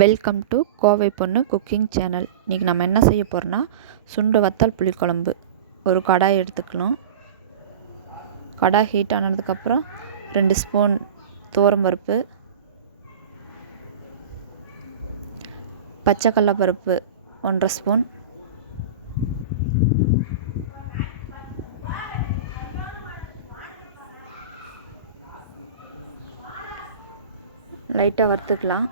Welcome to Kovai பொண்ணு cooking channel. இன்றைக்கி நம்ம என்ன செய்ய போகிறோன்னா சுண்டு வத்தல் புளிக்குழம்பு. ஒரு கடாய் எடுத்துக்கணும். கடாய் ஹீட் ஆனதுக்கப்புறம் 2 ஸ்பூன் துவரம்பருப்பு, பச்சைக்கடலைப்பருப்பு 1.5 ஸ்பூன், லைட்டாக வறுத்துக்கலாம்.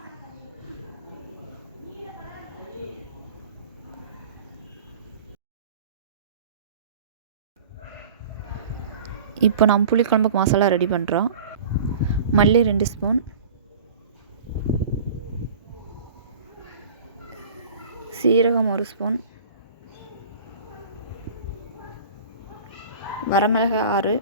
இப்போ நம்ம புளிக்குழம்புக்கு மசாலா ரெடி பண்ணுறோம். மல்லி 2 ஸ்பூன், சீரகம் 1 ஸ்பூன், வரமிளகாய் 6,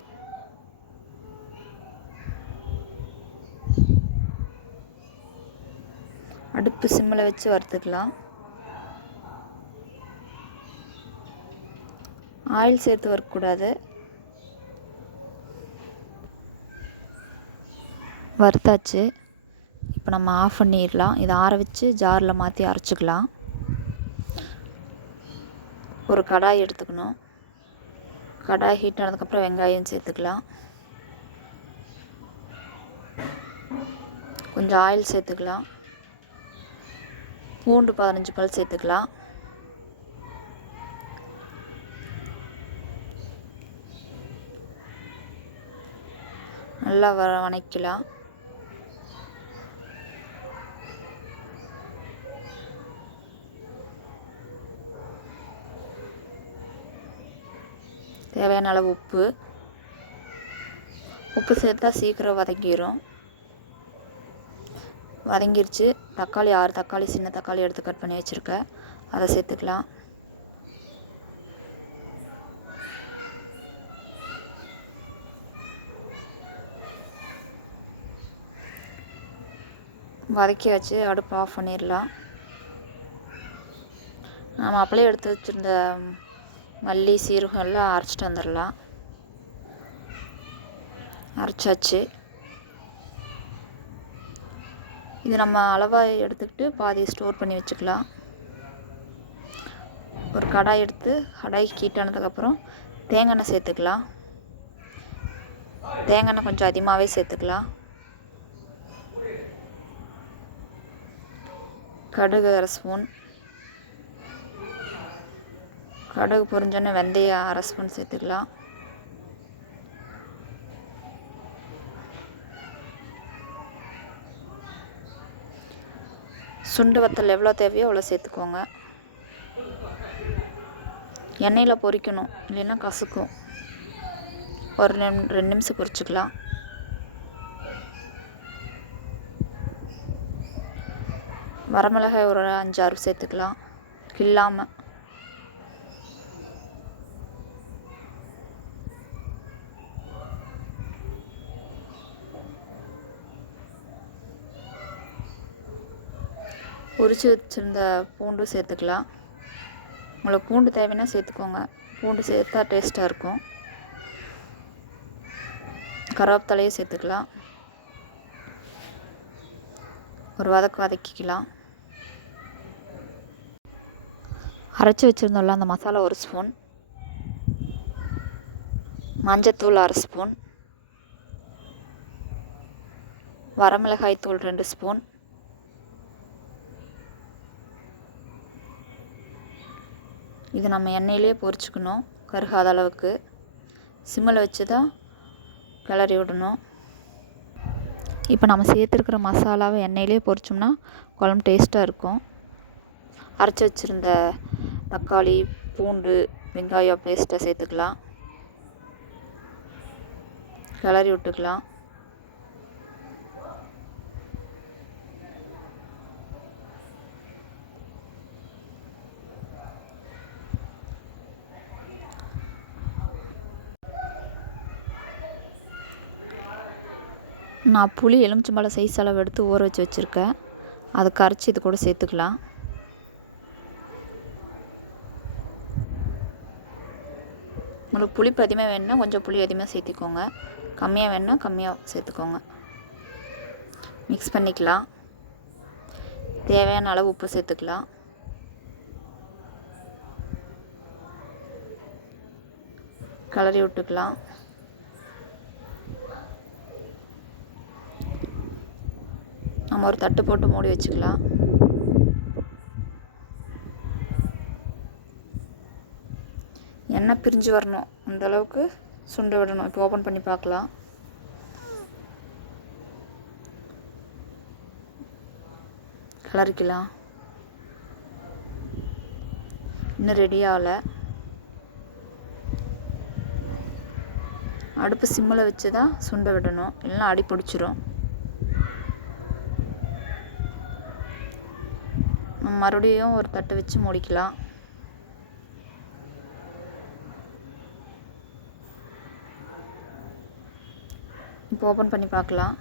அடுப்பு சிம்மில் வச்சு வறுத்துக்கலாம். ஆயில் சேர்த்து வறுக்கக்கூடாது. வறுத்தாச்சு. இப்போ நம்ம ஆஃப் பண்ணிடலாம். இதை ஆற வச்சு ஜாரில் மாற்றி அரைச்சிக்கலாம். ஒரு கடாய் எடுத்துக்கணும். கடாய் ஹீட் ஆனதுக்கப்புறம் வெங்காயம் சேர்த்துக்கலாம். கொஞ்சம் ஆயில் சேர்த்துக்கலாம். பூண்டு 15 பல் சேர்த்துக்கலாம். நல்லா வதக்கலாம். தேவையான அளவு உப்பு சேர்த்தா சீக்கிரம் வதங்கிடும். வதங்கிருச்சு. தக்காளி 6 தக்காளி, சின்ன தக்காளி எடுத்து கட் பண்ணி வச்சுருக்கேன். அதை சேர்த்துக்கலாம். வதக்கி வச்சு அடுப்பு ஆஃப் பண்ணிடலாம். நம்ம அப்படியே எடுத்து வச்சுருந்த மல்லி சீரகம் எல்லாம் அரைச்சிட்டு வந்துடலாம். அரைச்சாச்சு. இது நம்ம அளவாக எடுத்துக்கிட்டு பாதி ஸ்டோர் பண்ணி வச்சுக்கலாம். ஒரு கடாய் எடுத்து கடாய் ஹீட் ஆனதுக்கப்புறம் தேங்காய் எண்ணெய் சேர்த்துக்கலாம். தேங்காய் எண்ணெய் கொஞ்சம் அதிகமாகவே சேர்த்துக்கலாம். கடுகு 1/2 ஸ்பூன், கடுகு பொரிஞ்சோன்னே வெந்தயம் 1/2 ஸ்பூன் சேர்த்துக்கலாம். சுண்டு வத்தல் எவ்வளோ தேவையோ அவ்வளோ சேர்த்துக்கோங்க. எண்ணெயில் பொரிக்கணும், இல்லைன்னா கசக்கும். ஒரு 2 நிமிஷம் பொரிச்சுக்கலாம். வரமிளகாய் ஒரு 5-6 சேர்த்துக்கலாம், கிள்ளாமல். பொரிச்சு வச்சுருந்த பூண்டு சேர்த்துக்கலாம். உங்களுக்கு பூண்டு தேவைன்னா சேர்த்துக்கோங்க. பூண்டு சேர்த்தா டேஸ்ட்டாக இருக்கும். கருவேப்பிலையும் சேர்த்துக்கலாம். ஒரு வதக்கிக்கலாம். அரைச்சி வச்சுருந்தோம்ல அந்த மசாலா 1 ஸ்பூன், மஞ்சத்தூள் 1/2 ஸ்பூன், வரமிளகாய் தூள் 2 ஸ்பூன், இது நம்ம எண்ணெயிலே பொரிச்சுக்கணும், கருகாத அளவுக்கு. சிம்மில் வச்சு தான் கிளறி விடணும். இப்போ நம்ம சேர்த்துருக்கிற மசாலாவை எண்ணெயிலே பொரிச்சோம்னா குழம்பு டேஸ்ட்டாக இருக்கும். அரைச்சி வச்சுருந்த தக்காளி, பூண்டு, வெங்காயம் பேஸ்ட்டை சேர்த்துக்கலாம். கிளறி விட்டுக்கலாம். நான் புளி எலுமிச்சம்பழம் சைஸ் அளவு எடுத்து ஊற வச்சு வச்சுருக்கேன். அதை கரைச்சி இது கூட சேர்த்துக்கலாம். உங்களுக்கு புளிப்பு அதிகமாக வேணுன்னா கொஞ்சம் புளி அதிகமாக சேர்த்திக்கோங்க. கம்மியாக வேணுன்னா கம்மியாக சேர்த்துக்கோங்க. மிக்ஸ் பண்ணிக்கலாம். தேவையான அளவு உப்பு சேர்த்துக்கலாம். கிளறி விட்டுக்கலாம். நம்ம ஒரு தட்டு போட்டு மூடி வச்சுக்கலாம். எண்ணெய் பிரிஞ்சு வரணும், அந்த அளவுக்கு சுண்ட விடணும். இப்போ ஓப்பன் பண்ணி பார்க்கலாம். கிளறிக்கலாம். இன்னும் ரெடி ஆகலை. அடுப்பு சிம்மில் வச்சு தான் சுண்ட விடணும், இல்லைன்னா அடி பிடிச்சிரும். மறுபடியும் ஒரு தட்டு வச்சு மூடிக்கலாம். இப்போ ஓப்பன் பண்ணி பார்க்கலாம்.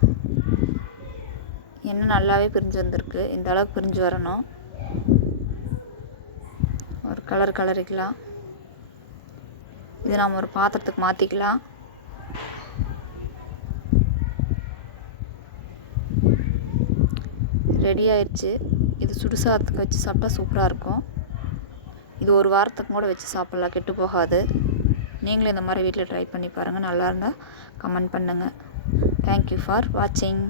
எண்ணெய் நல்லாவே பிரிஞ்சு வந்திருக்கு. இந்த அளவுக்கு பிரிஞ்சு வரணும். ஒரு கலரிக்கலாம். இது நாம் ஒரு பாத்திரத்துக்கு மாற்றிக்கலாம். ரெடி ஆயிடுச்சு. இது சுடுசாதத்துக்கு வச்சு சாப்பிட்டா சூப்பராக இருக்கும். இது ஒரு வாரத்துக்கு கூட வச்சு சாப்பிட்லாம், கெட்டு போகாது. நீங்களும் இந்த மாதிரி வீட்டில் ட்ரை பண்ணி பாருங்கள். நல்லா இருந்தால் கமெண்ட் பண்ணுங்கள். தேங்க்யூ ஃபார் வாட்சிங்.